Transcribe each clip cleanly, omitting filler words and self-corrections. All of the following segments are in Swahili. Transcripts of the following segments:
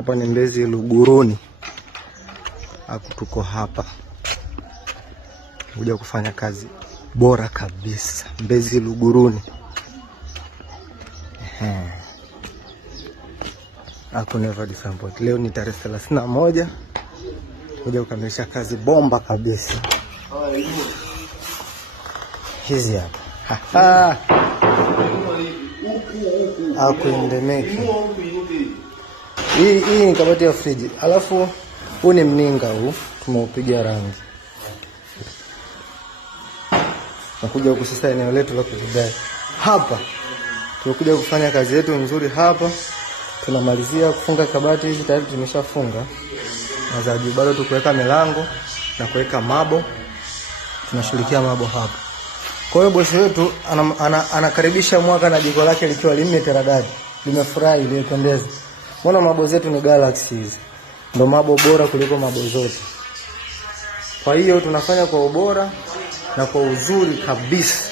Hapa ni Mbezi Luguruni. Hapo tuko hapa kuja kufanya kazi bora kabisa. Mbezi Luguruni. Hapo never disappoint. Leo ni tarehe 31. Kuja kukamilisha kazi bomba kabisa. Hizi hapa. Akuendemeki. Hii ni kabati ya friji. Alafu huu ni mninga huu, tumeupiga rangi. Nakuja huku sasa eneo letu la kujidai. Hapa tunakuja kufanya kazi yetu nzuri hapa. Tunamalizia kufunga kabati hizi, tayari tumeshafunga. Na za juu bado tukuweka milango na kuweka mabo. Tunashirikia mabo hapa. Kwa hiyo bosi wetu anakaribisha mwaka na jiko lake likiwa limeteradadi. Limefurahi, limependeza. Mbona mabo zetu ni Galaxy hizi. Ndio mabo bora kuliko mabo zote. Kwa hiyo tunafanya kwa ubora na kwa uzuri kabisa.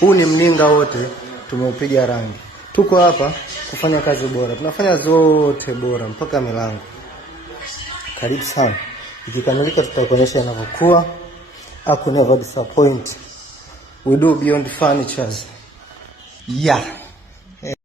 Huu ni mninga wote tumeupiga rangi. Tuko hapa kufanya kazi bora. Tunafanya zote bora mpaka milango. Karibu sana. Ikikamilika tutakuonyesha inavyokuwa. Aku never disappoint. We do beyond furnitures. Yeah.